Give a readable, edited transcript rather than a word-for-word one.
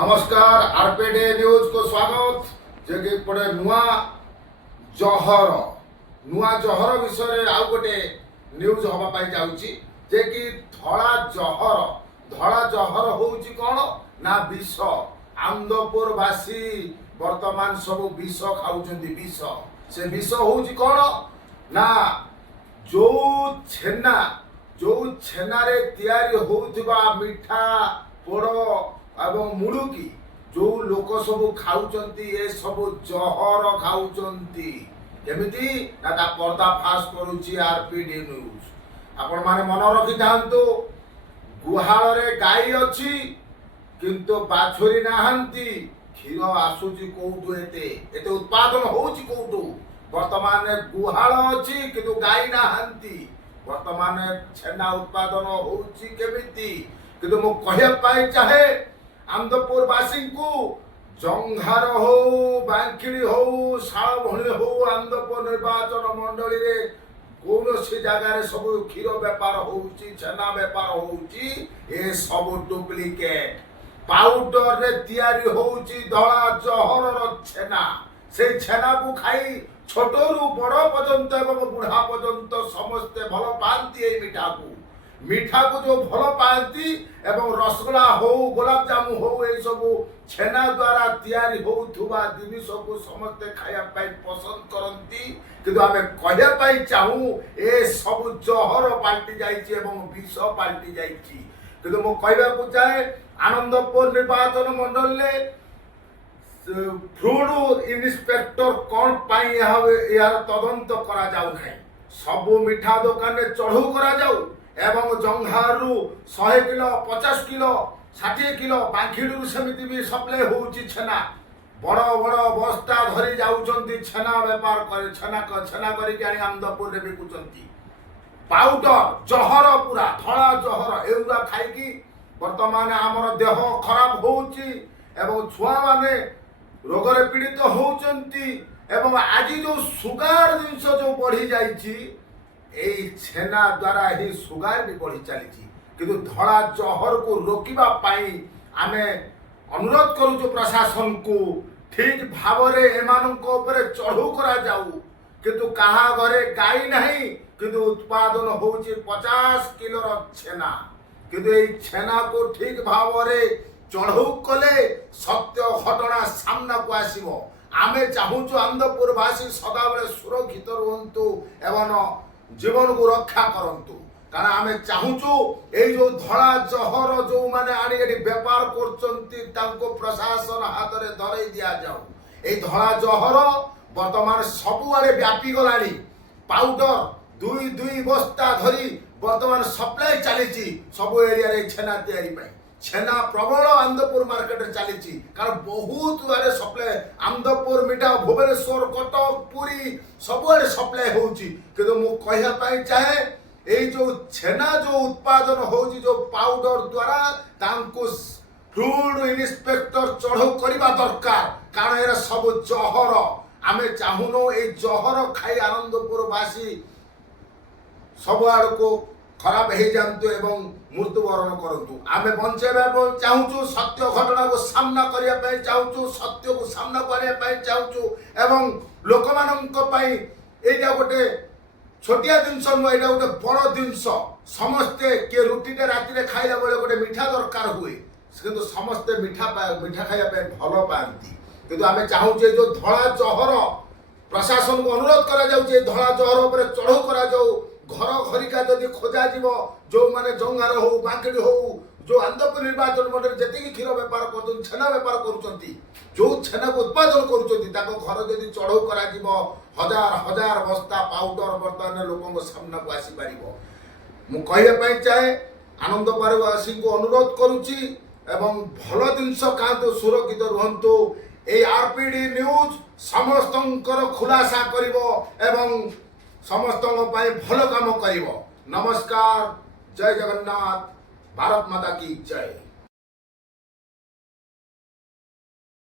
नमस्कार RPD news को स्वागत जे कि पड़े नुआ जहर विषय आउ गोटे न्यूज हवा पाई जाउची जे कि धड़ा जहर होउची कोन ना विष। आंदपुर वासी वर्तमान सब विष खाउचंदी। विष से विष होउची कोन ना जो छेना रे तैयारी होउथिबा मिठा पोड़ो एवं मुड़ुकी जो लोक सब खाउचंती ए सब जहर खाउचंती। केमिति ना ता पर्दाफाश करूची आरपीडी न्यूज। आपण माने मन रखि थांतो गुहाल रे गाई अछि किंतु बाछुरी नाहंती। क्षीर आसुची कोउठु एते उत्पादन होउची कोउठु। वर्तमान गुहाल अछि किंतु गाई नाहंती। वर्तमान छेना उत्पादन होउची केमिति किंतु मो कहया पाई चाहे आंदपुर वासी को जंघार हो बांकिड़ी हो शालभणी हो आंदपुर निर्वाचन मंडली रे कौनसी जगार सब क्षीर बेपार होउची छेना बेपार होउची ए सब डुप्लिकेट पाउडर रे तैयारी होउची धड़ा जहर छेना। से छेना को खाई छोटरू बड़ पर्यंत एवं बुढ़ा पर्यंत समस्ते भल पाती मीठा को जो भल पाती एवं रसगोला हो गोलाप जामु हो ए सब छेना द्वारा तैयारी होउथुबा जिनिस को समस्ते खाया पाई पसंद करंती। किंतु आमे कहया पाई चाहू ए सब जहर पाल्टी जाइछि एवं विष पाल्टी जाइछि। किंतु मो कहबा को चाहे आनंदपुर निर्वाचन मंडल ले फूड इन्स्पेक्टर कौन पाई यार तदंत करा जाऊ नहीं। सब मिठा दुकान में चढ़ू करा जाऊ एवं जंघारू 100 किलो 50 किलो 60 किलो बांखिड़ू सेमिति भी सप्लाई होउची छेना। बड़ बड़ बस्ता धरी जाउचंती छेना व्यापार करे छेना करी के आनंदपुर रे बिकुचंती। पाउडर जहर पूरा धड़ा जहर एउरा खाई की वर्तमान आमर देह खराब होउची एवं छुआ माने रोग रे पीड़ित होउचंती। एवं आज जो सुगार जिनस जो बढ़ी जाइची एई छेना द्वारा ही सुगार भी बढ़ी चली। किंतु धड़ा जहर को रोकिबा पाई आमे अनुरोध करूछु प्रशासन को ठीक भाव रे एमाननको ऊपर चढ़ू करा जाऊ। किंतु कहा घरे गाई नहीं किंतु उत्पादन होउची 50 किलो रो छेना। किंतु एई छेना को ठीक भाव रे चढ़ू कले सत्य घटना सामना को आसीबो। आमे चाहूछु आनंदपुर वासी सदा बेले सुरक्षित रहंतु एवं जीवन को रक्षा करंतु। कारण आमे चाहूछु ए जो धड़ा जहर जो माने आनी एडी व्यापार करचंती तांको प्रशासन हाथ रे धरै दिया जाऊ। ए धड़ा जहर वर्तमान सबु आरे व्यापी गलानी। पाउडर दुई बस्ता धरी वर्तमान सप्लाई चलीची सब एरिया रे छेना तैयारी पाई। छेना प्रबल आनंदपुर मार्केट रे चलीची कारण बहुत आरे सप्लाई आनंदपुर मिठा भुवनेश्वर कटक पुरी सब आरे सप्लाई होउची। किंतु मो कहया पाई चाहे ए जो छेना जो उत्पादन होउची जो पाउडर द्वारा तांको फूड इन्स्पेक्टर चढ़ो करबा दरकार। कारण एरा सब जहर आमे चाहुनो ए जहर खाई आनंदपुर वासी सब आड़ को खराब हो जातु एवं मृत्युवरण करतु। आमे बंचेबा चाहूचु सत्य घटना को सामना करिया पय चाहूचु सत्य को सामना करिया पय चाहूचु एवं लोक मानक पय एटा गोटे छोटिया जिनस न एटा गोटे बड़ जिनस। समस्ते के रुटीटा राति रे खाइला बेले गोटे मिठा दरकार हुए किंतु समस्ते मिठा खाइया पय भल पाती। किंतु आमे चाहूचे जो धड़ा जहर प्रशासन को अनुरोध करा जाउचे धड़ा जहर ऊपर चढ़ो करा जाऊ। घर घरिका जदि खोजा जीव जो माने जंगार हो बांकिड़ी हो जो आनंदपुर निर्वाचन मंडल जेतिकी क्षीर व्यापार कर छेना व्यापार करुचंती जो छेना को उत्पादन करुचंती ताको घर जदि चढ़ो करा जीव हजार हजार बस्ता पाउडर वर्तमान लोकन सामना को आसी पारिबो। मु कहया पई चाहे आनंदपुर वासी को अनुरोध करूची एवं भल जिनस खातु सुरक्षित रहंतु। ए आरपीडी न्यूज समस्तंकर खुलासा करिवो एवं समस्तों पाई भल काम करिवो। नमस्कार, जय जगन्नाथ, भारत माता की जय।